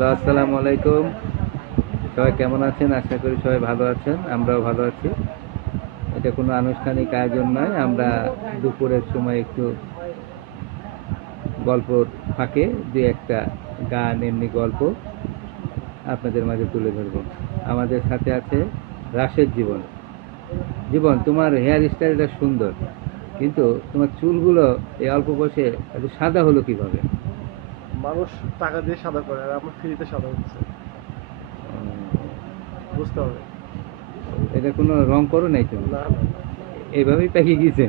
Hello, আসসালামু আলাইকুম। সবাই কেমন আছেন? আশা করি সবাই ভালো আছেন, আমরাও ভালো আছি। এটা কোনো আনুষ্ঠানিক আয়োজন নয়, আমরা দুপুরের সময় একটু গল্প ফাঁকে দু একটা গান, এমনি গল্প আপনাদের মাঝে তুলে ধরব। আমাদের সাথে আছে রাশের জীবন। জীবন, তোমার হেয়ার স্টাইলটা সুন্দর, কিন্তু তোমার চুলগুলো এই অল্প বয়সে সাদা হলো কীভাবে? মানুষ টাকা দিয়ে সাদা করে আর আমার ফ্রিতে সাদা হচ্ছে বুঝতে হবে। এটা কোনো রং করো নাই তুমি না এইভাবেই পেকে গিয়েছে?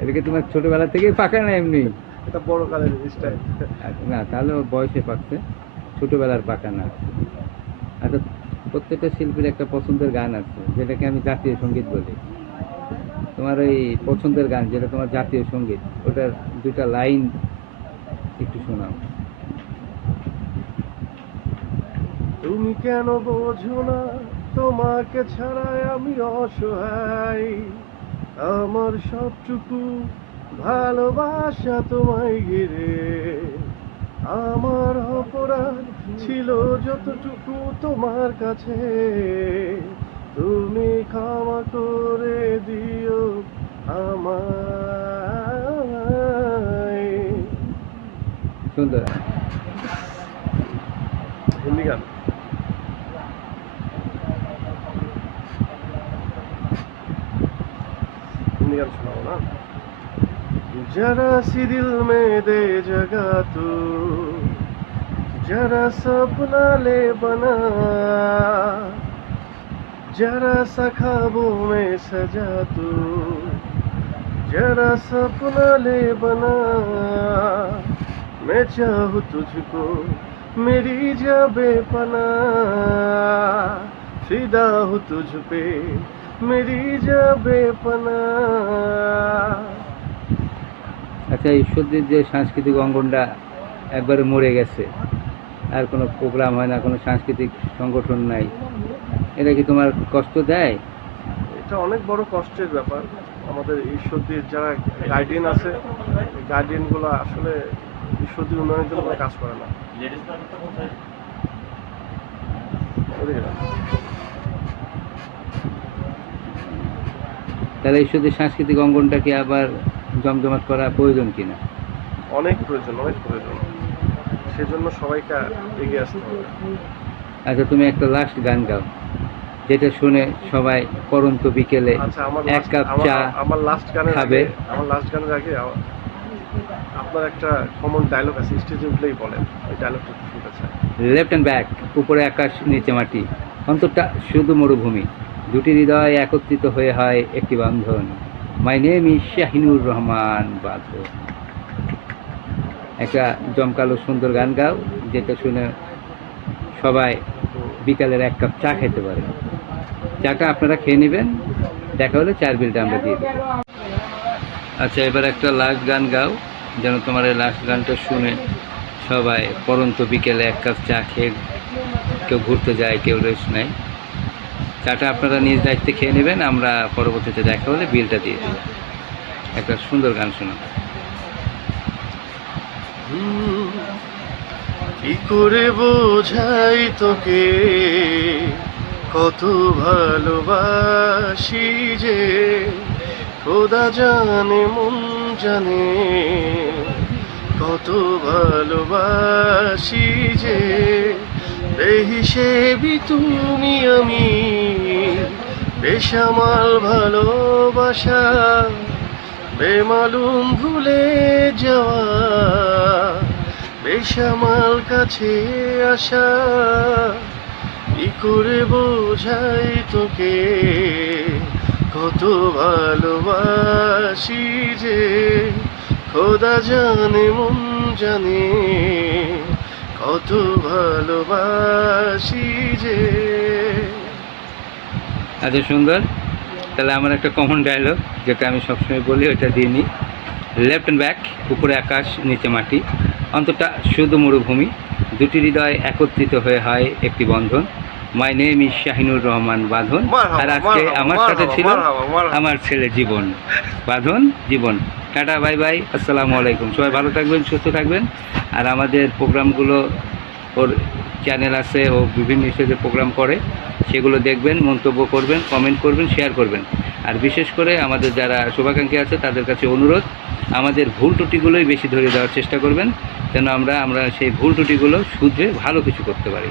এটাকে তোমার ছোটবেলা থেকেই পাকা না এমনি? এটা বড় কালের স্টাইল আচ্ছা, না তাহলে বয়সে পাকছে। ছোটবেলার পাকা না। আচ্ছা প্রত্যেকটা শিল্পীর একটা পছন্দের গান আছে যেটাকে আমি জাতীয় সংগীত বলি। তোমার ওই পছন্দের গান যেটা তোমার জাতীয় সংগীত ওটার দুটা লাইন একটু শোনাও। তুমি কেন বোঝো না? তোমাকে ছাড়াই আমি অসহায়। আমার সবটুকু ভালোবাসা তোমায় ঘিরে। আমার অপরাধ ছিল যতটুকু তোমার কাছে। ఉంటుంది ఉంది కాదు हिंदी गाना सुनाओ ना जरा सी दिल में दे जगह तू जरा सपना ले बना जरा सा खाबों में सजा तू जरा सपना ले बना मैं चाहूँ तुझको मेरी जाबे पना फिदा हूँ तुझ पे मेरी जाबे पना আচ্ছা ঈশ্বরদীর যে সাংস্কৃতিক অঙ্গনটা একবারে মরে গেছে আর কোনো প্রোগ্রাম হয় না কোনো সাংস্কৃতিক সংগঠন নাই এটা কি তোমার কষ্ট দেয় এটা অনেক বড় কষ্টের ব্যাপার আমাদের ঈশ্বরদীর যারা গার্ডিয়ান আছে গার্ডিয়ানগুলো আসলে ঈশ্বরদীর উন্নয়নের জন্য কোনো কাজ করে না। তাহলে ঈশ্বরদীর সাংস্কৃতিক অঙ্গনটাকে আবার জমজমাট করা প্রয়োজন কিনা? অনেক প্রয়োজন অনেক প্রয়োজন। সেজন্য সবাইকে এগিয়ে আসতে হবে। আচ্ছা তুমি একটা লাস্ট গান গাও যেটা শুনে সবাই পরন্ত বিকেলে আচ্ছা আমার এক কাপ আমার- চা আমার লাস্ট গানের খাবে। আগে আমার লাস্ট গানের আগে আপনার একটা কমন ডায়লগ আছে স্টেজে উঠলেই বলেন, ওই ডায়লগটা শুনতে চাই লেফট অ্যান্ড ব্যাক উপরে আকাশ, নিচে মাটি। অন্তরটা শুধু মরুভূমি। দুটি হৃদয় একত্রিত হয়ে হয় একটি বান্ধন। My name is Shahinur Rahman Badhan একটা জমকালো সুন্দর গান গাও, যেটা শুনে সবাই বিকালের এক কাপ চা খেতে পারে। চাটা আপনারা খেয়ে নেবেন, দেখা হলে চার বিলটা আমরা দিয়ে দেবো। আচ্ছা এবার একটা লাস্ট গান গাও। যেন তোমার এই লাস্ট গানটা শুনে সবাই পরন্ত বিকেলে এক কাপ চা খেয়ে কেউ ঘুরতে যায়, কেউ রেস্ট নেয়। চাটা আপনারা নিজ দায়িত্বে খেয়ে নেবেন, আমরা পরবর্তীতে দেখা হলে বিলটা দিয়ে দেবো একটা সুন্দর গান শোনা কি করে বোঝাই তোকে? কত ভালোবাসি যে, খোদা জানে মন জানে, কত ভালোবাসি যে। বেহিসেবি তুমি আমি, বেসামাল ভালোবাসা, বেমালুম ভুলে যাওয়া, বেসামাল কাছে আসা। কি করে বোঝাই তোকে? কত ভালোবাসি যে খোদা জানে, মন জানে। কত ভালোবাসি যে আচ্ছা সুন্দর। তাহলে আমার একটা কমন ডায়লগ যেটা আমি সবসময় বলি ওটা দিয়ে নিই। লেফট অ্যান্ড ব্যাক উপরে আকাশ, নিচে মাটি। অন্তটা শুধু মরুভূমি। দুটি হৃদয় একত্রিত হয়ে হয় একটি বন্ধন। My name is Shahinur Rahman Badhan আর আজকে আমার সাথে ছিল। আমার ছেলে জীবন। বাঁধন জীবন। টাটা বাই বাই আসসালামু আলাইকুম। সবাই ভালো থাকবেন সুস্থ থাকবেন। আর আমাদের প্রোগ্রামগুলো ওর চ্যানেল আছে ও বিভিন্ন ইস্যুতে প্রোগ্রাম করে সেগুলো দেখবেন মন্তব্য করবেন কমেন্ট করবেন শেয়ার করবেন। আর বিশেষ করে আমাদের যারা শুভাকাঙ্ক্ষী আছে তাদের কাছে অনুরোধ আমাদের ভুল ত্রুটিগুলোই বেশি ধরে দেওয়ার চেষ্টা করবেন যেন আমরা আমরা সেই ভুল ত্রুটিগুলো শুধরে ভালো কিছু করতে পারি।